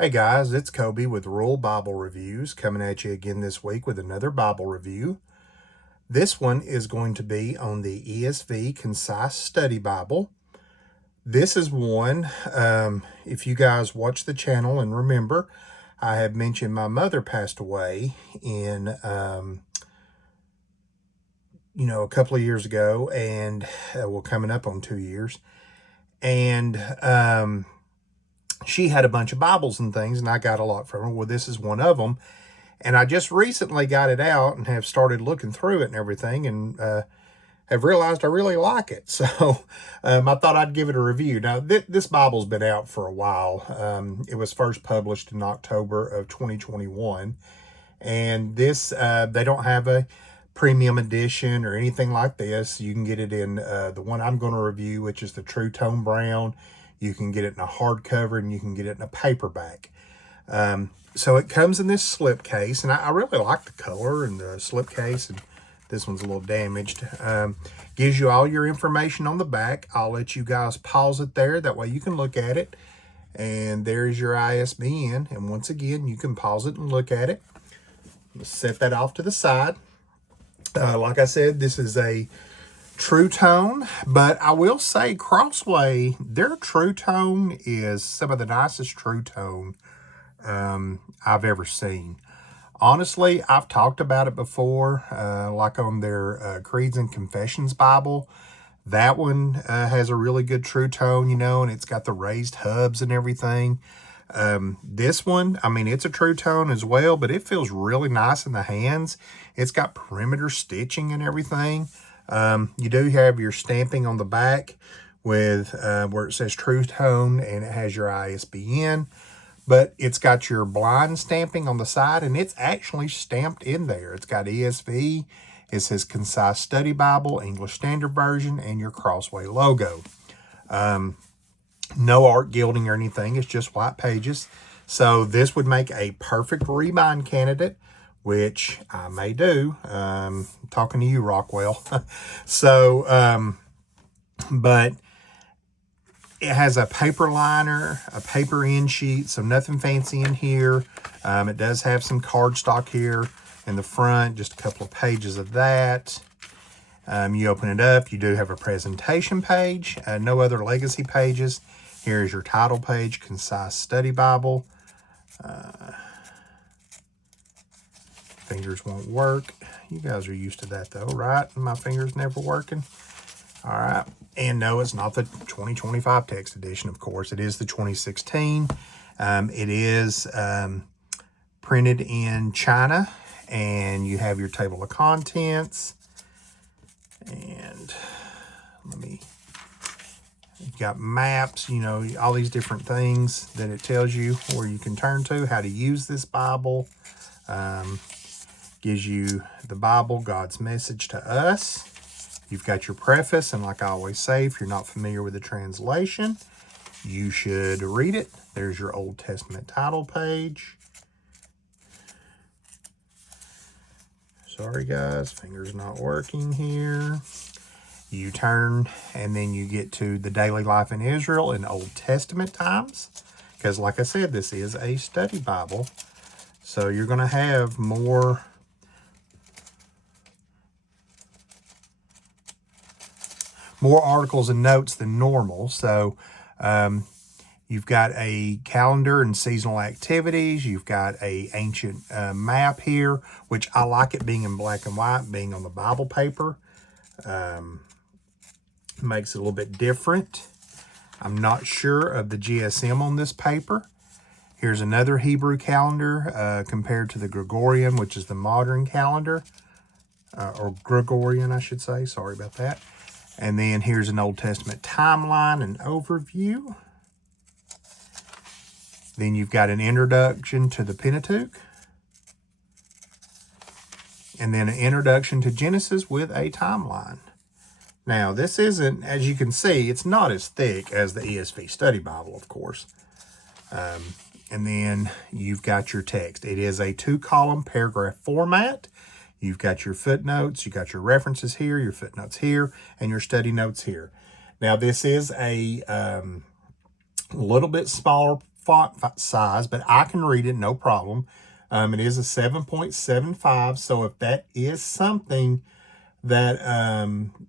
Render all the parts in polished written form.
Hey guys, it's Kobe with Rural Bible Reviews coming at you again this week with another Bible review. This one is going to be on the ESV Concise Study Bible. This is one, if you guys watch the channel and remember, I have mentioned my mother passed away in, a couple of years ago, and coming up on 2 years. And she had a bunch of Bibles and things, and I got a lot from her. Well, this is one of them. And I just recently got it out and have started looking through it and everything, and have realized I really like it. So I thought I'd give it a review. Now, this Bible's been out for a while. It was first published in October of 2021. And this, they don't have a premium edition or anything like this. You can get it in the one I'm going to review, which is the True Tone Brown. You can get it in a hardcover, and you can get it in a paperback. So it comes in this slip case, and I really like the color and the slip case, and this one's a little damaged. Gives you all your information on the back. I'll let you guys pause it there. That way you can look at it. And there's your ISBN. And once again, you can pause it and look at it. Let's set that off to the side. Like I said, this is a True Tone, but I will say Crossway, their True Tone is some of the nicest True Tone I've ever seen. Honestly, I've talked about it before, like on their Creeds and Confessions Bible. That one has a really good True Tone, and it's got the raised hubs and everything. This one, I mean, it's a True Tone as well, but it feels really nice in the hands. It's got perimeter stitching and everything. You do have your stamping on the back with where it says True Tone, and it has your ISBN. But it's got your blind stamping on the side, and it's actually stamped in there. It's got ESV. It says Concise Study Bible, English Standard Version, and your Crossway logo. No art gilding or anything. It's just white pages. So this would make a perfect rebind candidate, which I may do. Talking to you, Rockwell. So, but it has a paper liner, a paper end sheet, so nothing fancy in here. It does have some cardstock here in the front, just a couple of pages of that. You open it up, you do have a presentation page, no other legacy pages. Here's your title page, Concise Study Bible. Fingers won't work. You guys are used to that though, right? My fingers never working. All right. And no, it's not the 2025 text edition, of course. It is the 2016. It is printed in China, and you have your table of contents. And you've got maps, all these different things that it tells you where you can turn to, how to use this Bible. Gives you the Bible, God's message to us. You've got your preface, and like I always say, if you're not familiar with the translation, you should read it. There's your Old Testament title page. Sorry guys, finger's not working here. You turn, and then you get to the daily life in Israel in Old Testament times. Because like I said, this is a study Bible. So you're going to have more articles and notes than normal. So you've got a calendar and seasonal activities. You've got a ancient map here, which I like it being in black and white, being on the Bible paper. Makes it a little bit different. I'm not sure of the GSM on this paper. Here's another Hebrew calendar compared to the Gregorian, which is the modern calendar. Or Gregorian, I should say. Sorry about that. And then here's an Old Testament timeline and overview. Then you've got an introduction to the Pentateuch. And then an introduction to Genesis with a timeline. Now, this isn't, as you can see, it's not as thick as the ESV Study Bible, of course. And then you've got your text. It is a 2-column paragraph format. You've got your footnotes, you got your references here, your footnotes here, and your study notes here. Now, this is a little bit smaller font size, but I can read it, no problem. It is a 7.75, so if that is something that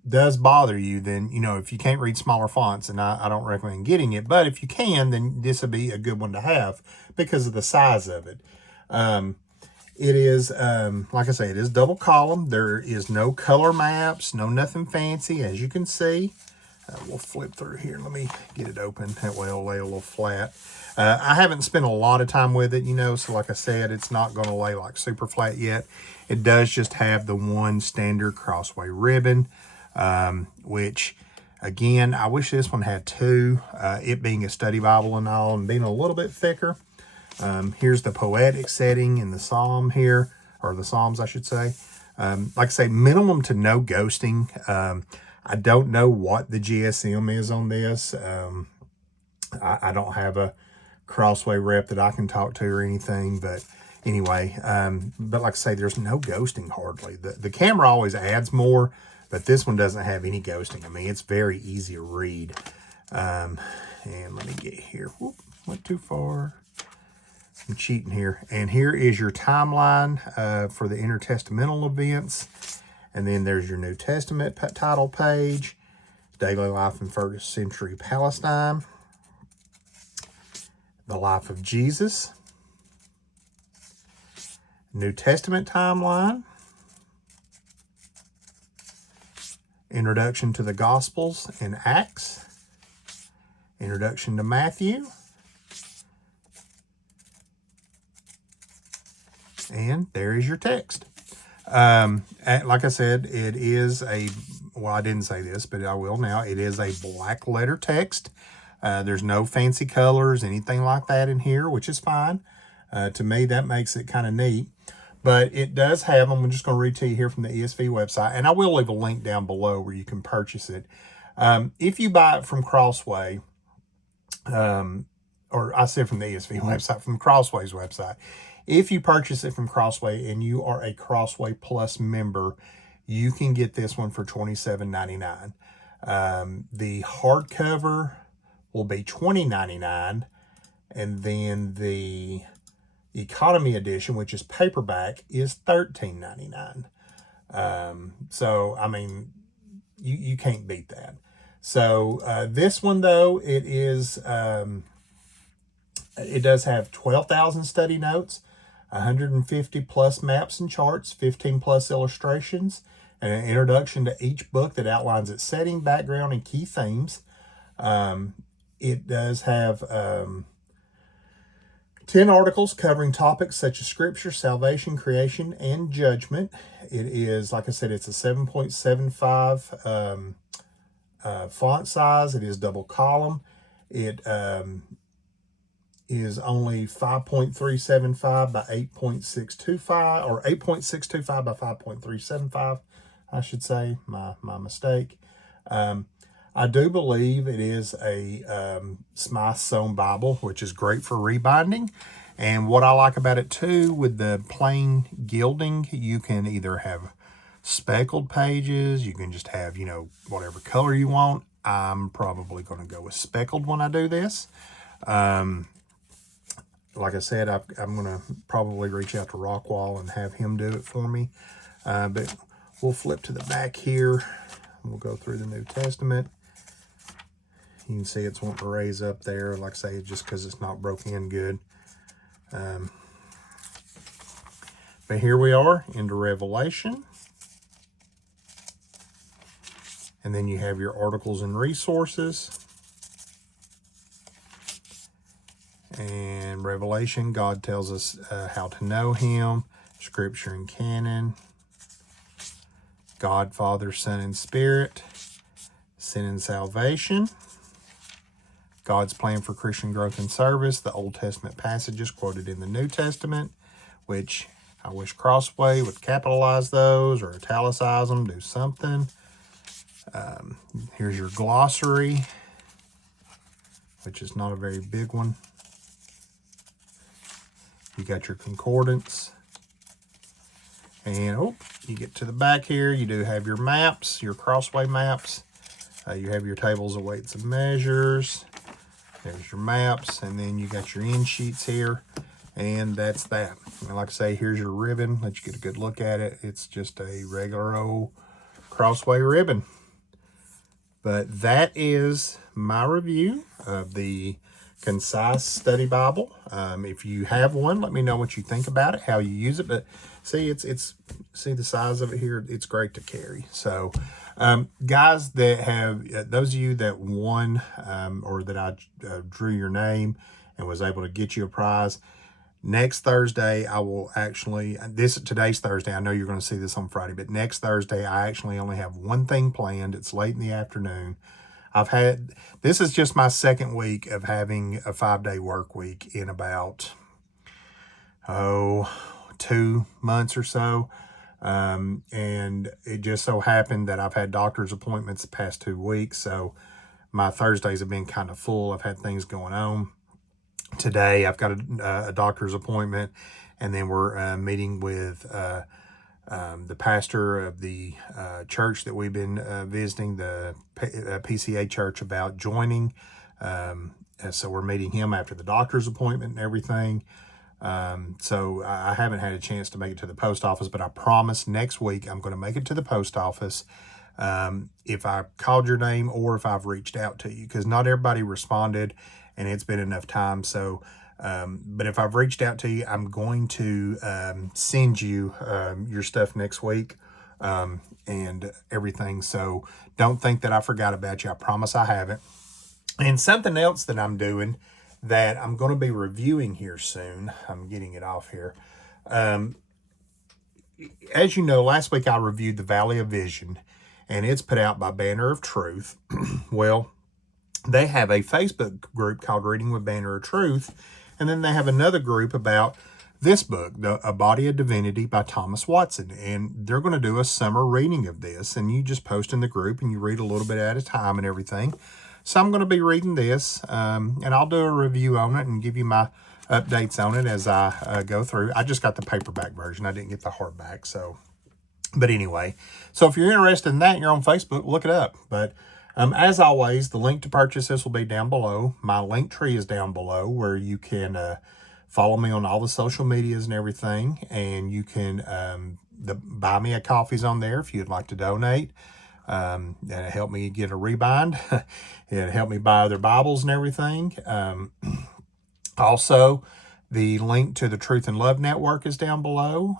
does bother you, then, you know, if you can't read smaller fonts, and I don't recommend getting it, but if you can, then this would be a good one to have because of the size of it. It is, like I say, it is double column. There is no color maps, no nothing fancy, as you can see. We'll flip through here. Let me get it open. That way it'll lay a little flat. I haven't spent a lot of time with it, you know, so like I said, it's not going to lay like super flat yet. It does just have the one standard crossway ribbon, which, again, I wish this one had two, it being a study Bible and all, and being a little bit thicker. Here's the poetic setting in the Psalm here, or the Psalms, I should say. Like I say, minimum to no ghosting. I don't know what the GSM is on this. I don't have a Crossway rep that I can talk to or anything, but anyway, but like I say, there's no ghosting hardly. The camera always adds more, but this one doesn't have any ghosting. I mean, it's very easy to read. And let me get here. Whoop, went too far. I'm cheating here. And here is your timeline for the intertestamental events. And then there's your New Testament title page, Daily Life in First Century Palestine, the Life of Jesus, New Testament timeline, Introduction to the Gospels and Acts, Introduction to Matthew, and there is your text. Like I said, it is a, well, I didn't say this, but I will now. It is a black letter text. There's no fancy colors, anything like that in here, which is fine. To me, that makes it kind of neat. But it does have, I'm just going to read to you here from the ESV website, and I will leave a link down below where you can purchase it. If you buy it from Crossway, or I said from the ESV website, from Crossway's website, if you purchase it from Crossway and you are a Crossway Plus member, you can get this one for $27.99. The hardcover will be $20.99, and then the economy edition, which is paperback, is $13.99. So, I mean, you can't beat that. So, this one, though, it is, it does have 12,000 study notes, 150 plus maps and charts, 15 plus illustrations, and an introduction to each book that outlines its setting, background, and key themes. It does have 10 articles covering topics such as scripture, salvation, creation, and judgment. It is, like I said, it's a 7.75 font size. It is double column. It is only 5.375 by 8.625, or 8.625 by 5.375, I should say. My mistake. I do believe it is a Smythe sewn Bible, which is great for rebinding. And what I like about it too, with the plain gilding, you can either have speckled pages, you can just have, you know, whatever color you want. I'm probably going to go with speckled when I do this. Like I said, I'm going to probably reach out to Rockwall and have him do it for me. But we'll flip to the back here. We'll go through the New Testament. You can see it's wanting to raise up there, like I say, just because it's not broken in good. But here we are into Revelation. And then you have your articles and resources. And Revelation, God tells us how to know him. Scripture and canon. God, Father, Son, and Spirit. Sin and salvation. God's plan for Christian growth and service. The Old Testament passages quoted in the New Testament, which I wish Crossway would capitalize those or italicize them, do something. Here's your glossary, which is not a very big one. You got your concordance. And, you get to the back here, you do have your maps, your Crossway maps. You have your tables of weights and measures. There's your maps, and then you got your end sheets here, and that's that. And like I say, here's your ribbon. Let you get a good look at it. It's just a regular old Crossway ribbon. But that is my review of the Concise Study Bible. If you have one, let me know what you think about it, how you use it. But see, see the size of it here. It's great to carry. So, guys that have, those of you that won, or that I drew your name and was able to get you a prize, next Thursday, I will actually, today's Thursday. I know you're going to see this on Friday, but next Thursday, I actually only have one thing planned. It's late in the afternoon. This is just my second week of having a 5-day work week in about, 2 months or so. And it just so happened that I've had doctor's appointments the past 2 weeks. So my Thursdays have been kind of full. I've had things going on. Today, I've got a doctor's appointment, and then we're meeting with the pastor of the church that we've been visiting, the PCA church, about joining. So we're meeting him after the doctor's appointment and everything. So I haven't had a chance to make it to the post office, but I promise next week I'm going to make it to the post office. If I called your name or if I've reached out to you, because not everybody responded, and it's been enough time. So, but if I've reached out to you, I'm going to send you your stuff next week and everything. So don't think that I forgot about you. I promise I haven't. And something else that I'm doing that I'm going to be reviewing here soon. I'm getting it off here. As you know, last week I reviewed the Valley of Vision, and it's put out by Banner of Truth. Well, they have a Facebook group called Reading with Banner of Truth, and then they have another group about this book, A Body of Divinity by Thomas Watson, and they're going to do a summer reading of this, and you just post in the group, and you read a little bit at a time and everything. So I'm going to be reading this, and I'll do a review on it and give you my updates on it as I go through. I just got the paperback version. I didn't get the hardback, so. But anyway, so if you're interested in that and you're on Facebook, look it up. But as always, the link to purchase this will be down below. My link tree is down below, where you can follow me on all the social medias and everything. And you can buy me a coffee's on there if you'd like to donate. And it helped me get a rebind. It helped me buy other Bibles and everything. Also, the link to the Truth and Love Network is down below,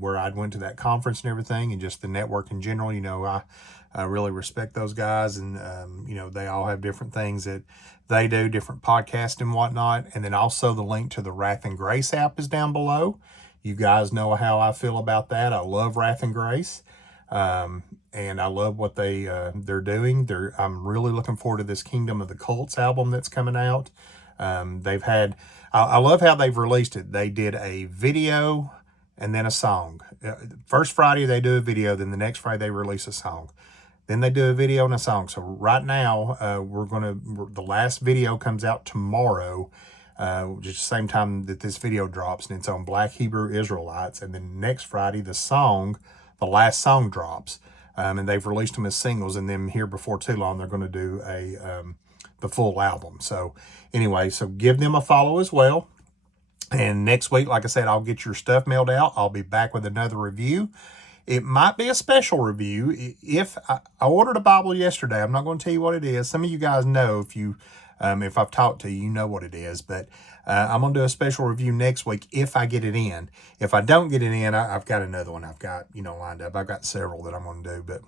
where I went to that conference and everything, and just the network in general. You know, I really respect those guys, and, you know, they all have different things that they do, different podcasts and whatnot. And then also the link to the Wrath and Grace app is down below. You guys know how I feel about that. I love Wrath and Grace, and I love what they're doing. I'm really looking forward to this Kingdom of the Cults album that's coming out. They've had, I love how they've released it. They did a video and then a song. First Friday they do a video, then the next Friday they release a song. Then they do a video and a song. So right now, the last video comes out tomorrow, just the same time that this video drops, and it's on Black Hebrew Israelites. And then next Friday, the last song drops. And they've released them as singles, and then here before too long, they're going to do the full album. So anyway, so give them a follow as well. And next week, like I said, I'll get your stuff mailed out. I'll be back with another review. It might be a special review. If I ordered a Bible yesterday, I'm not going to tell you what it is. Some of you guys know, if I've talked to you, you know what it is. But I'm going to do a special review next week if I get it in. If I don't get it in, I've got another one I've got, lined up. I've got several that I'm going to do. But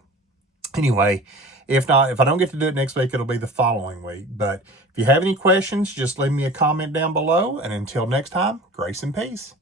anyway, if not, if I don't get to do it next week, it'll be the following week. But if you have any questions, just leave me a comment down below. And until next time, grace and peace.